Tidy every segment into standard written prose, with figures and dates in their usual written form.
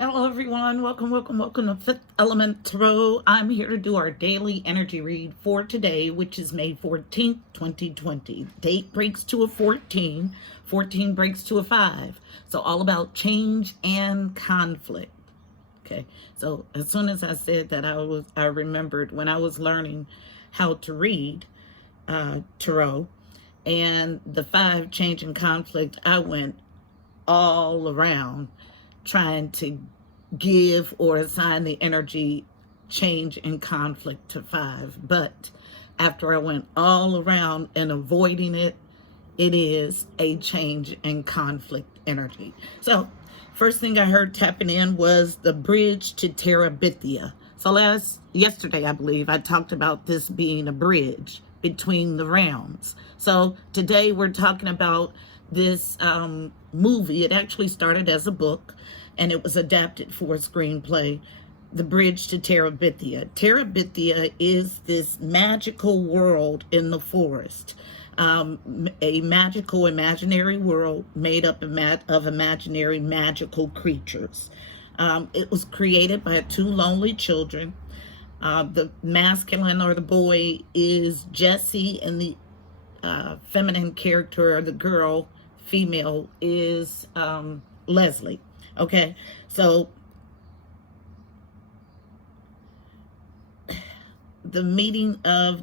Hello, everyone. Welcome to Fifth Element Tarot. I'm here to do our daily energy read for today, which is May 14th, 2020. Date breaks to a 14, 14 breaks to a 5. So, all about change and conflict. Okay, so as soon as I said that, I remembered when I was learning how to read tarot and the 5 change and conflict, I went all around trying to give or assign the energy change and conflict to 5. But after I went all around and avoiding it, it is a change and conflict energy. So, first thing I heard tapping in was the bridge to Terabithia. So yesterday, I believe, I talked about this being a bridge between the realms. So today we're talking about this movie. It actually started as a book and it was adapted for a screenplay. The Bridge to Terabithia. Terabithia is this magical world in the forest. A magical imaginary world made up of imaginary magical creatures. It was created by 2 lonely children. The masculine or the boy is Jesse, and the feminine character or the girl, female, is Leslie. Okay, so the meeting of,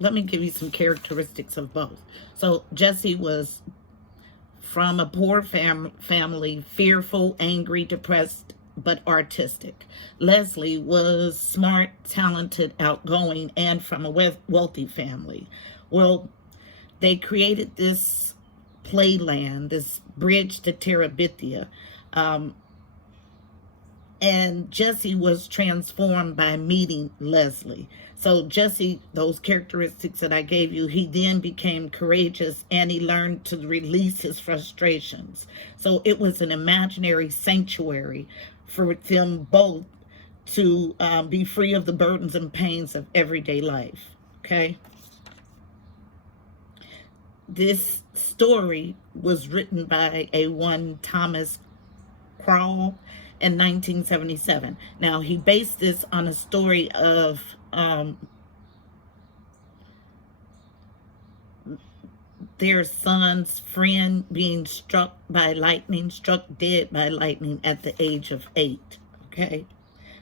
let me give you some characteristics of both. So Jesse was from a poor family, fearful, angry, depressed, but artistic. Leslie was smart, talented, outgoing, and from a wealthy family. Well, they created this playland, this bridge to Terabithia. And Jesse was transformed by meeting Leslie. So Jesse, those characteristics that I gave you, he then became courageous and he learned to release his frustrations. So it was an imaginary sanctuary for them both to be free of the burdens and pains of everyday life. Okay? This story was written by a one Thomas Crawl in 1977. Now, he based this on a story of their son's friend being struck dead by lightning at the age of 8. Okay?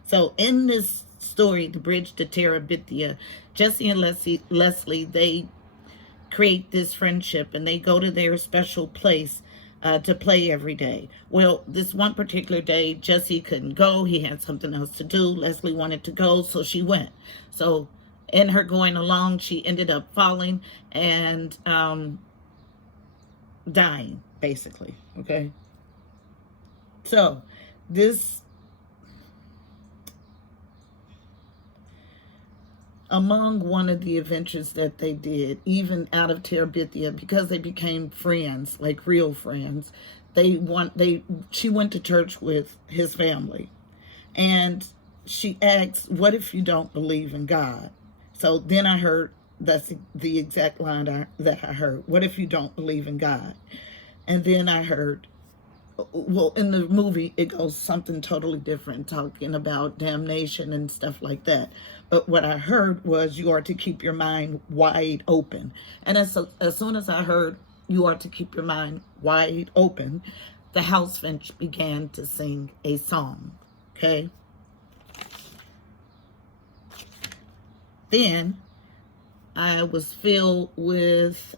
So in this story, The Bridge to Terabithia, Jesse and Leslie, they create this friendship and they go to their special place to play every day. Well, this one particular day, Jesse couldn't go. He had something else to do. Leslie wanted to go, so she went. So in her going along, she ended up falling and dying, basically. Okay. So this, among one of the adventures that they did, even out of Terabithia, because they became friends, like real friends, she went to church with his family. And she asked, "What if you don't believe in God?" So then I heard, that's the exact line that I heard. What if you don't believe in God? And then I heard, well, in the movie, it goes something totally different, talking about damnation and stuff like that. But what I heard was, you are to keep your mind wide open. And as soon as I heard, you are to keep your mind wide open, the house finch began to sing a song. Okay? Then I was filled with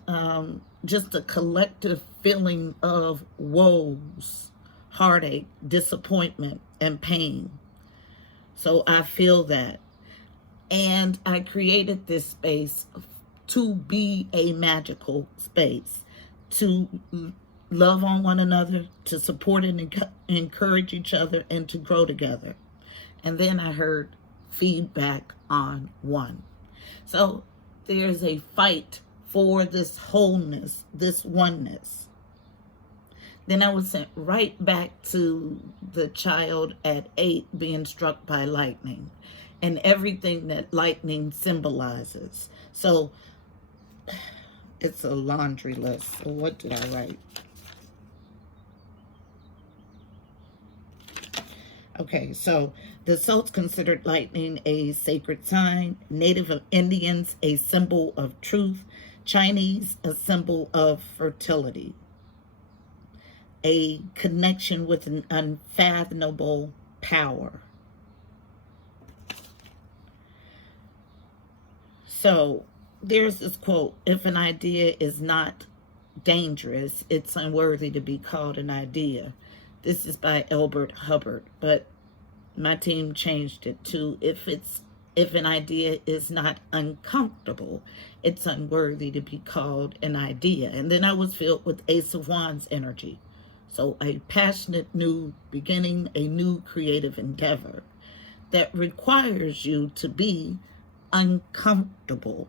just a collective feeling of woes, heartache, disappointment, and pain. So I feel that. And I created this space to be a magical space, to love on one another, to support and encourage each other, and to grow together. And then I heard feedback on 1. So there's a fight for this wholeness, this oneness. Then I was sent right back to the child at 8 being struck by lightning and everything that lightning symbolizes. So it's a laundry list. So what did I write? Okay, so the Celts considered lightning a sacred sign, Native Indians a symbol of truth, Chinese a symbol of fertility, a connection with an unfathomable power. So there's this quote: if an idea is not dangerous, it's unworthy to be called an idea. This is by Elbert Hubbard, but my team changed it to if an idea is not uncomfortable, it's unworthy to be called an idea. And then I was filled with Ace of Wands energy. So a passionate new beginning, a new creative endeavor that requires you to be uncomfortable,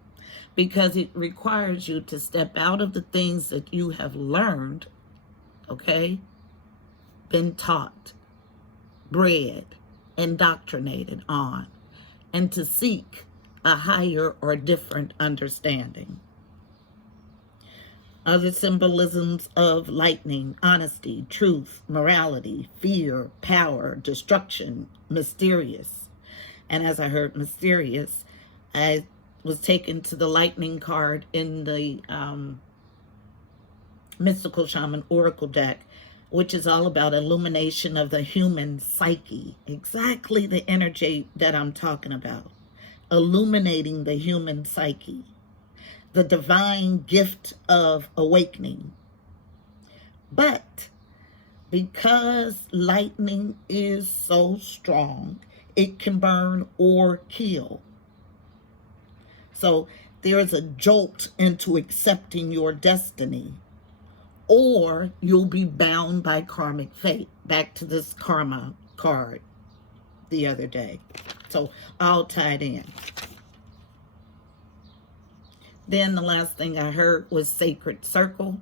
because it requires you to step out of the things that you have learned, okay, been taught, bred, indoctrinated on, and to seek a higher or different understanding. Other symbolisms of lightning: honesty, truth, morality, fear, power, destruction, mysterious. And as I heard mysterious, I was taken to the lightning card in the Mystical Shaman Oracle deck, which is all about illumination of the human psyche. Exactly the energy that I'm talking about. Illuminating the human psyche. The divine gift of awakening. But because lightning is so strong, it can burn or kill. So there is a jolt into accepting your destiny, or you'll be bound by karmic fate. Back to this karma card the other day. So all tied in. Then the last thing I heard was sacred circle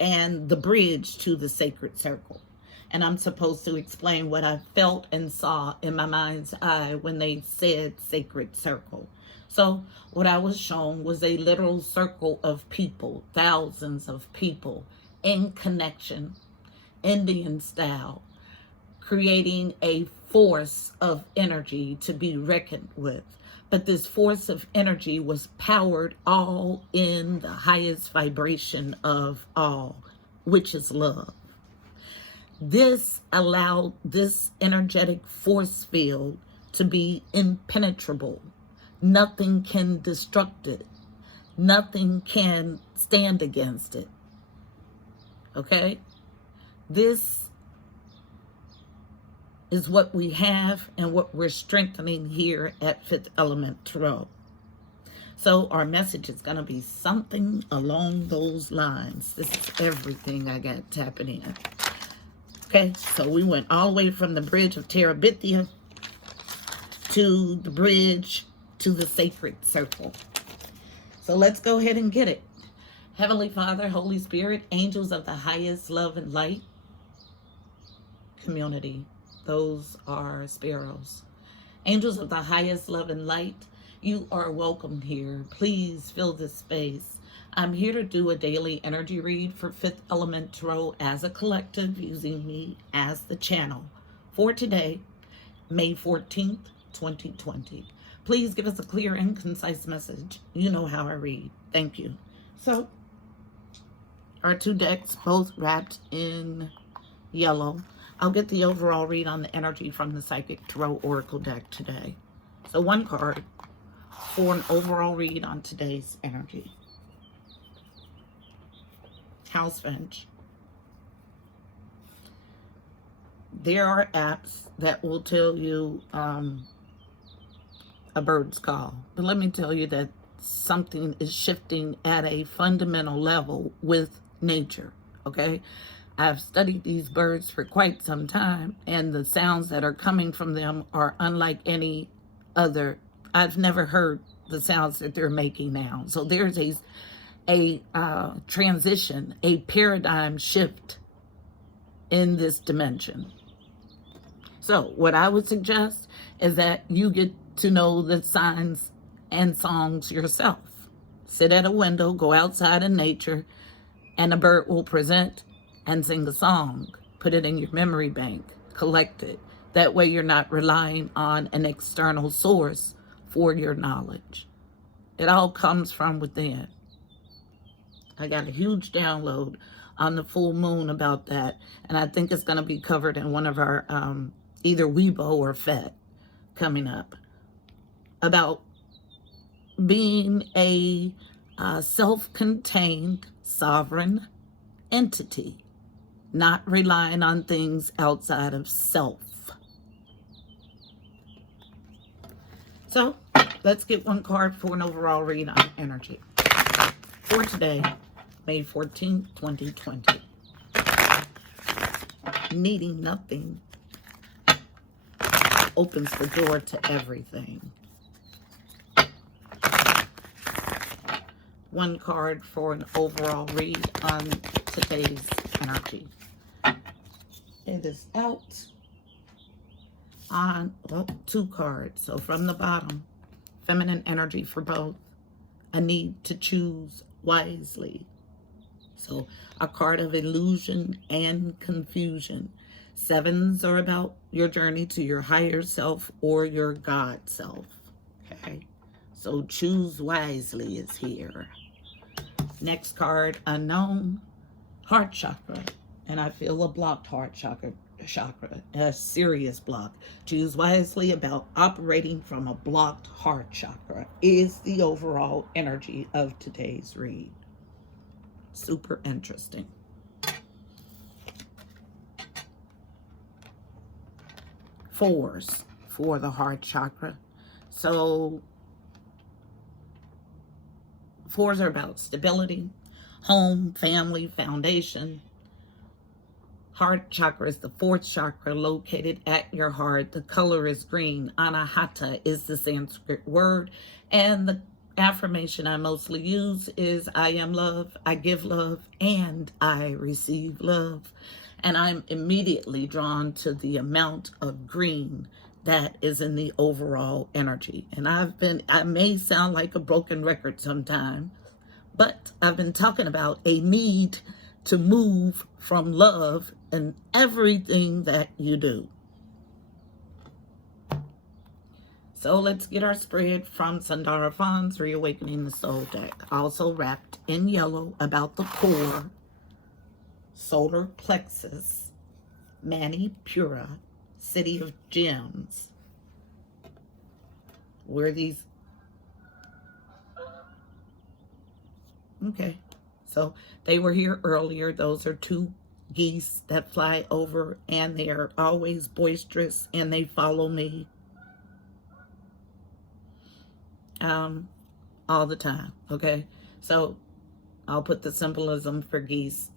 and the bridge to the sacred circle. And I'm supposed to explain what I felt and saw in my mind's eye when they said sacred circle. So what I was shown was a literal circle of people, thousands of people in connection, Indian style, creating a force of energy to be reckoned with. But this force of energy was powered all in the highest vibration of all, which is love. This allowed this energetic force field to be impenetrable. Nothing can destruct it. Nothing can stand against it. Okay? This is what we have and what we're strengthening here at Fifth Element Tarot. So our message is going to be something along those lines. This is everything I got tapping in. Okay, so we went all the way from the bridge of Terabithia to the bridge to the sacred circle. So let's go ahead and get it. Heavenly Father, Holy Spirit, angels of the highest love and light, community. Those are sparrows. Angels of the highest love and light, you are welcome here. Please fill this space. I'm here to do a daily energy read for Fifth Element Tarot as a collective, using me as the channel for today, May 14th, 2020. Please give us a clear and concise message. You know how I read. Thank you. So, our two decks both wrapped in yellow. I'll get the overall read on the energy from the Psychic Tarot Oracle deck today. So one card for an overall read on today's energy. Housefinch. There are apps that will tell you a bird's call. But let me tell you that something is shifting at a fundamental level with nature, okay? I've studied these birds for quite some time, and the sounds that are coming from them are unlike any other. I've never heard the sounds that they're making now. So there's a transition, a paradigm shift in this dimension. So what I would suggest is that you get to know the signs and songs yourself. Sit at a window, go outside in nature, and a bird will present and sing a song. Put it in your memory bank. collected. That way you're not relying on an external source for your knowledge. It all comes from within. I got a huge download on the full moon about that, and I think it's going to be covered in one of our either Weibo or FET coming up, about being a self-contained sovereign entity, not relying on things outside of self. So let's get one card for an overall read on energy for today, May 14th, 2020. Needing nothing opens the door to everything. One card for an overall read on today's energy. It is out on, well, 2 cards. So from the bottom, feminine energy for both. A need to choose wisely. So a card of illusion and confusion. 7s are about your journey to your higher self or your God self. Okay, so choose wisely is here. Next card, unknown, heart chakra. And I feel a blocked heart chakra, a serious block. Choose wisely about operating from a blocked heart chakra is the overall energy of today's read. Super interesting. Fours for the heart chakra. So 4s are about stability, home, family, foundation. Heart chakra is the 4th chakra located at your heart. The color is green. Anahata is the Sanskrit word. And the affirmation I mostly use is I am love, I give love, and I receive love. And I'm immediately drawn to the amount of green that is in the overall energy. And I may sound like a broken record sometimes, but I've been talking about a need to move from love in everything that you do. So let's get our spread from Sundara Fawn's Reawakening the Soul deck. Also wrapped in yellow about the core, solar plexus, Manipura, city of gems. Where these... Okay, so they were here earlier. Those are 2 geese that fly over, and they are always boisterous, and they follow me all the time. Okay, so I'll put the symbolism for geese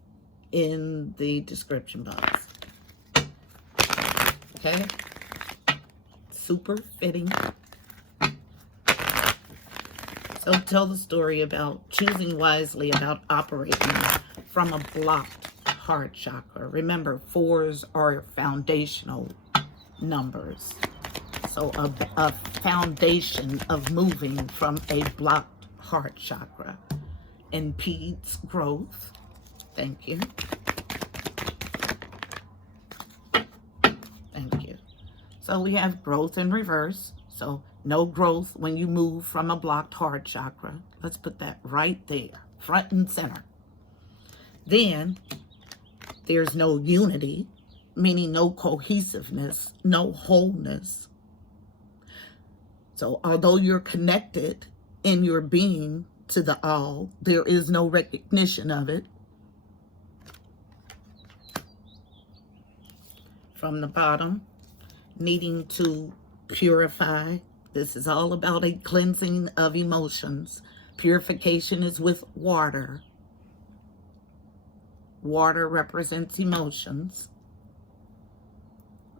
in the description box. Okay, super fitting. So tell the story about choosing wisely, about operating from a blocked heart chakra. Remember, 4s are foundational numbers. So a foundation of moving from a blocked heart chakra impedes growth. Thank you. Thank you. So we have growth in reverse. So no growth when you move from a blocked heart chakra. Let's put that right there, front and center. Then there's no unity, meaning no cohesiveness, no wholeness. So although you're connected in your being to the all, there is no recognition of it. From the bottom, needing to purify. This is all about a cleansing of emotions. Purification is with water. Water represents emotions.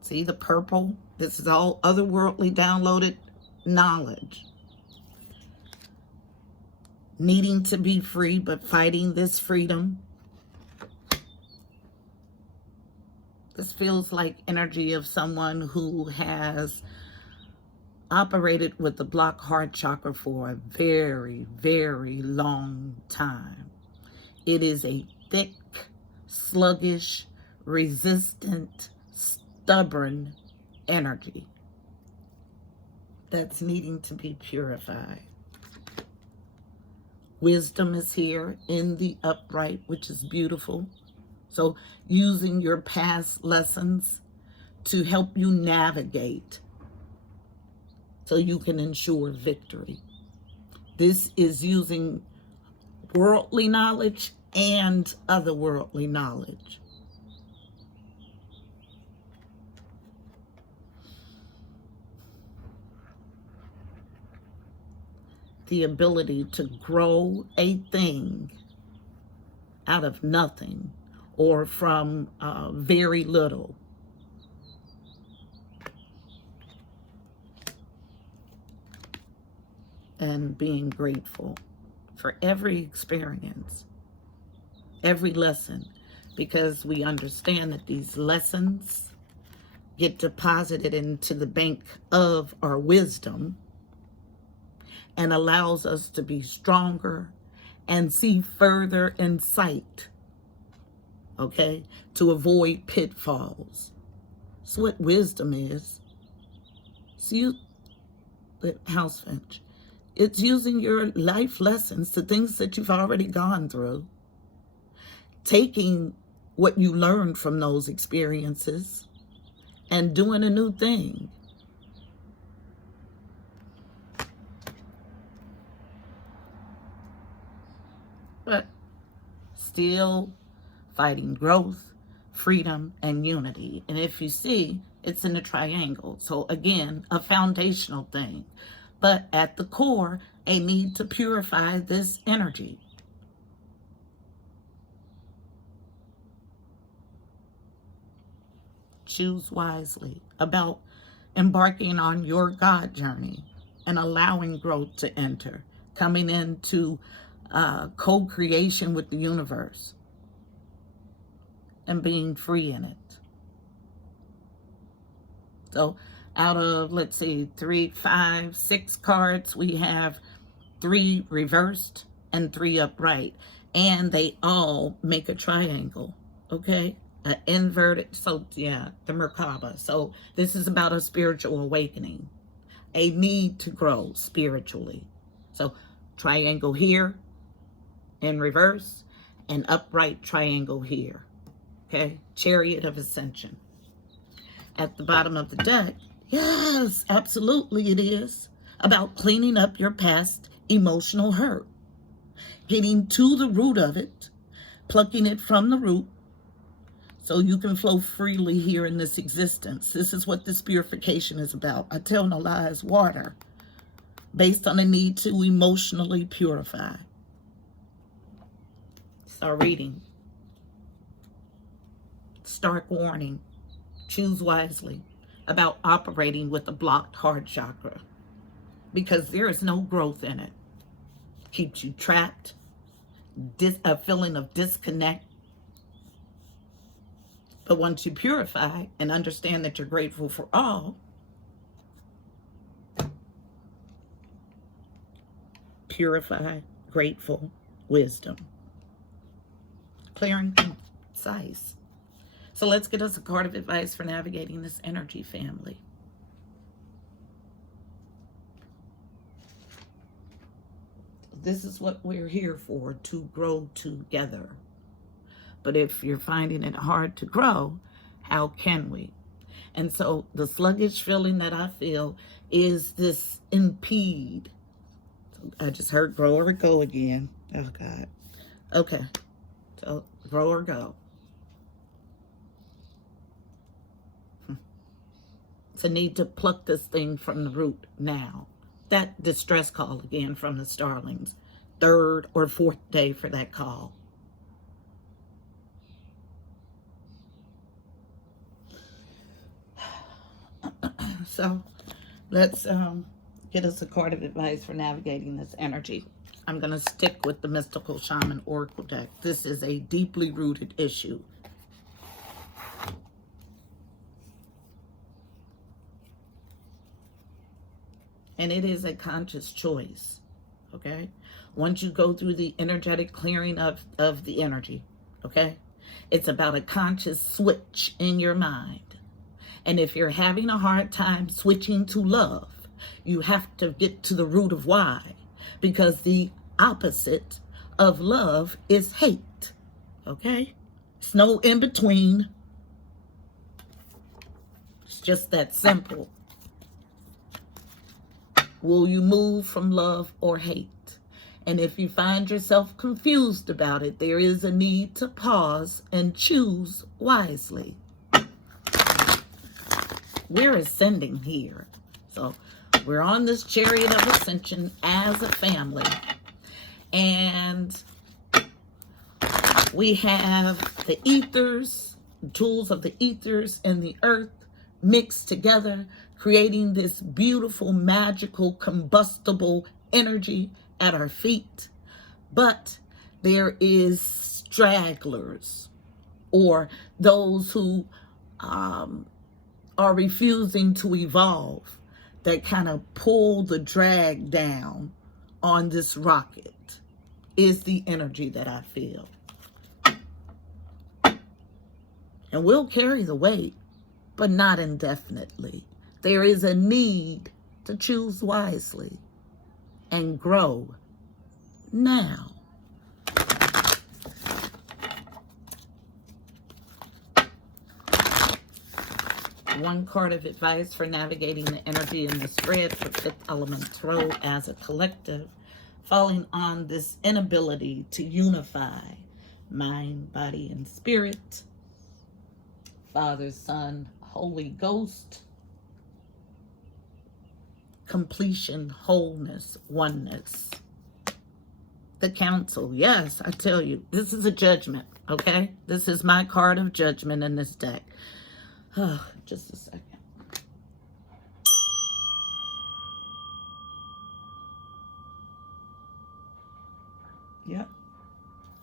See the purple? This is all otherworldly downloaded knowledge. Needing to be free, but fighting this freedom. This feels like energy of someone who has operated with the blocked heart chakra for a very, very long time. It is a thick, sluggish, resistant, stubborn energy that's needing to be purified. Wisdom is here in the upright, which is beautiful. So using your past lessons to help you navigate so you can ensure victory. This is using worldly knowledge and otherworldly knowledge. The ability to grow a thing out of nothing or from very little. And being grateful for every experience, every lesson, because we understand that these lessons get deposited into the bank of our wisdom and allows us to be stronger and see further in sight, okay, to avoid pitfalls. That's what wisdom is. See, the house finch. It's using your life lessons, the things that you've already gone through, taking what you learned from those experiences and doing a new thing. But still fighting growth, freedom, and unity. And if you see, it's in a triangle. So again, a foundational thing. But at the core, a need to purify this energy. Choose wisely about embarking on your God journey and allowing growth to enter, coming into co-creation with the universe and being free in it. So out of, let's see, 3, 5, 6 cards, we have 3 reversed and 3 upright. And they all make a triangle, okay? An inverted, so yeah, the Merkaba. So this is about a spiritual awakening, a need to grow spiritually. So triangle here in reverse and upright triangle here, okay? Chariot of Ascension. At the bottom of the deck, yes, absolutely it is about cleaning up your past emotional hurt, getting to the root of it, plucking it from the root so you can flow freely here in this existence. This is what this purification is about. I tell no lies, water, based on a need to emotionally purify. Start reading. Stark warning. Choose wisely about operating with a blocked heart chakra because there is no growth in it. Keeps you trapped, a feeling of disconnect. But once you purify and understand that you're grateful for all, purify, grateful, wisdom. Clear and concise. So let's get us a card of advice for navigating this energy, family. This is what we're here for, to grow together. But if you're finding it hard to grow, how can we? And so the sluggish feeling that I feel is this impede. So I just heard grow or go again. Oh, God. Okay. So grow or go. It's a need to pluck this thing from the root now. That distress call again from the starlings. 3rd or 4th day for that call. So let's get us a card of advice for navigating this energy. I'm going to stick with the Mystical Shaman Oracle deck. This is a deeply rooted issue. And it is a conscious choice, okay? Once you go through the energetic clearing of the energy, okay? It's about a conscious switch in your mind. And if you're having a hard time switching to love, you have to get to the root of why. Because the opposite of love is hate. Okay? It's no in between. It's just that simple. Will you move from love or hate? And if you find yourself confused about it, there is a need to pause and choose wisely. We're ascending here. So we're on this chariot of ascension as a family. And we have the ethers, tools of the ethers and the earth mixed together, creating this beautiful, magical, combustible energy at our feet. But there is stragglers, or those who are refusing to evolve, that kind of pull the drag down on this rocket, is the energy that I feel. And we'll carry the weight, but not indefinitely. There is a need to choose wisely and grow now. One card of advice for navigating the energy in the spread for Fifth Element Tarot as a collective, falling on this inability to unify mind, body, and spirit. Father, Son, Holy Ghost. Completion, wholeness, oneness. The Council. Yes, I tell you, this is a judgment, okay? This is my card of judgment in this deck. Oh, just a second.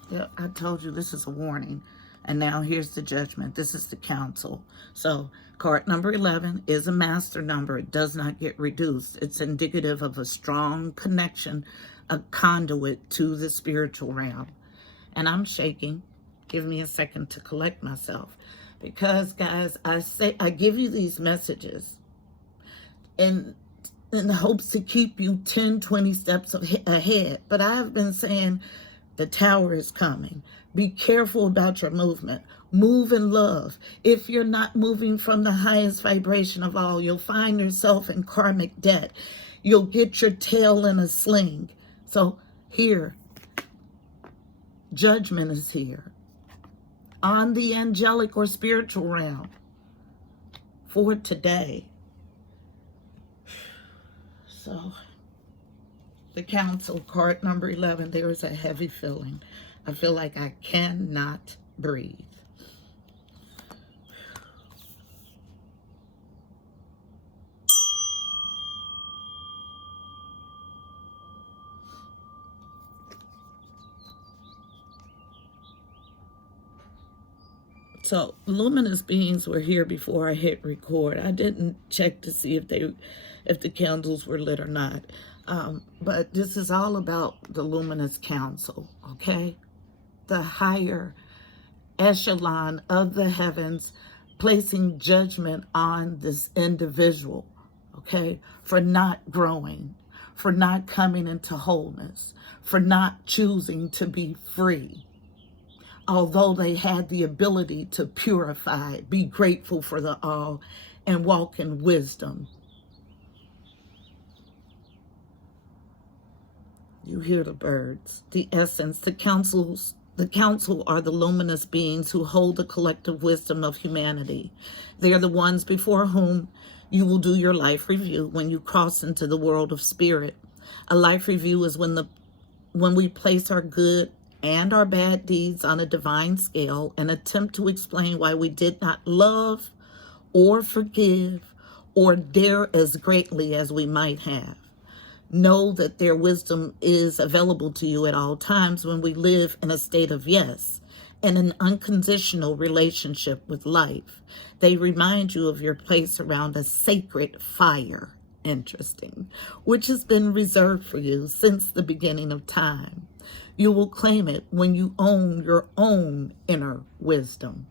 Yep, I told you this is a warning. And now here's the judgment. This is the Council. So card number 11 is a master number. It does not get reduced. It's indicative of a strong connection, a conduit to the spiritual realm. And I'm shaking. Give me a second to collect myself. Because, guys, I give you these messages in the hopes to keep you 10, 20 steps ahead. But I've been saying the tower is coming. Be careful about your movement. Move in love. If you're not moving from the highest vibration of all, you'll find yourself in karmic debt. You'll get your tail in a sling. So here, judgment is here on the angelic or spiritual realm for today. So the Council, card number 11, there is a heavy feeling. I feel like I cannot breathe. So luminous beings were here before I hit record. I didn't check to see if the candles were lit or not. But this is all about the luminous council, okay? The higher echelon of the heavens placing judgment on this individual, okay? For not growing, for not coming into wholeness, for not choosing to be free. Although they had the ability to purify, be grateful for the all, and walk in wisdom. You hear the birds, the essence, the council are the luminous beings who hold the collective wisdom of humanity. They are the ones before whom you will do your life review when you cross into the world of spirit. A life review is when we place our good and our bad deeds on a divine scale and attempt to explain why we did not love or forgive or dare as greatly as we might have. Know that their wisdom is available to you at all times when we live in a state of yes and an unconditional relationship with life. They remind you of your place around a sacred fire, interesting, which has been reserved for you since the beginning of time. You will claim it when you own your own inner wisdom.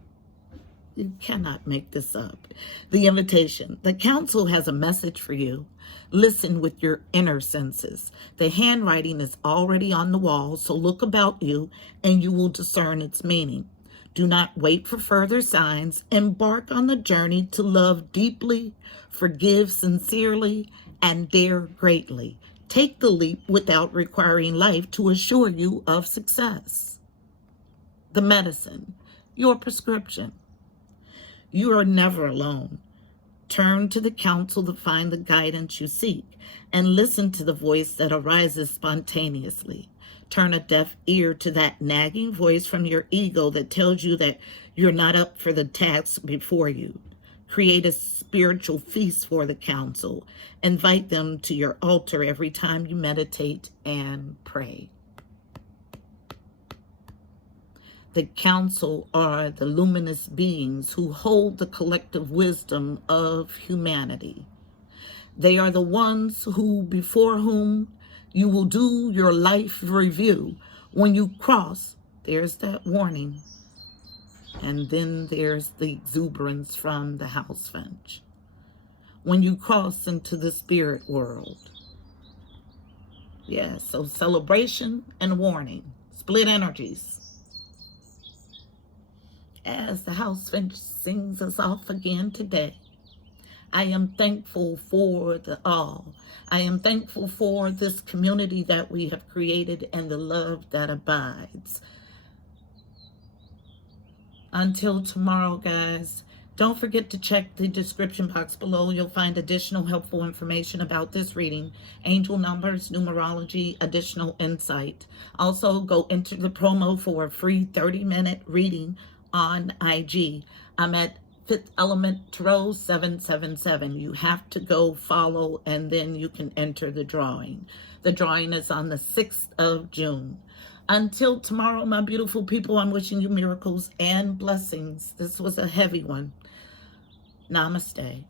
You cannot make this up. The invitation. The council has a message for you. Listen with your inner senses. The handwriting is already on the wall, so look about you and you will discern its meaning. Do not wait for further signs. Embark on the journey to love deeply, forgive sincerely, and dare greatly. Take the leap without requiring life to assure you of success. The medicine, your prescription. You are never alone. Turn to the council to find the guidance you seek and listen to the voice that arises spontaneously. Turn a deaf ear to that nagging voice from your ego that tells you that you're not up for the task before you. Create a spiritual feast for the council. Invite them to your altar every time you meditate and pray. The council are the luminous beings who hold the collective wisdom of humanity. They are the ones who, before whom you will do your life review. When you cross, there's that warning. And then there's the exuberance from the house finch. When you cross into the spirit world. Yeah, so celebration and warning. Split energies. As the house finch sings us off again today, I am thankful for the all. I am thankful for this community that we have created and the love that abides. Until tomorrow, guys, don't forget to check the description box below. You'll find additional helpful information about this reading, angel numbers, numerology, additional insight. Also, go enter the promo for a free 30-minute reading on IG. I'm at Fifth Element Tarot 777. You have to go follow and then you can enter the drawing. The drawing is on the 6th of June. Until tomorrow, my beautiful people, I'm wishing you miracles and blessings. This was a heavy one. Namaste.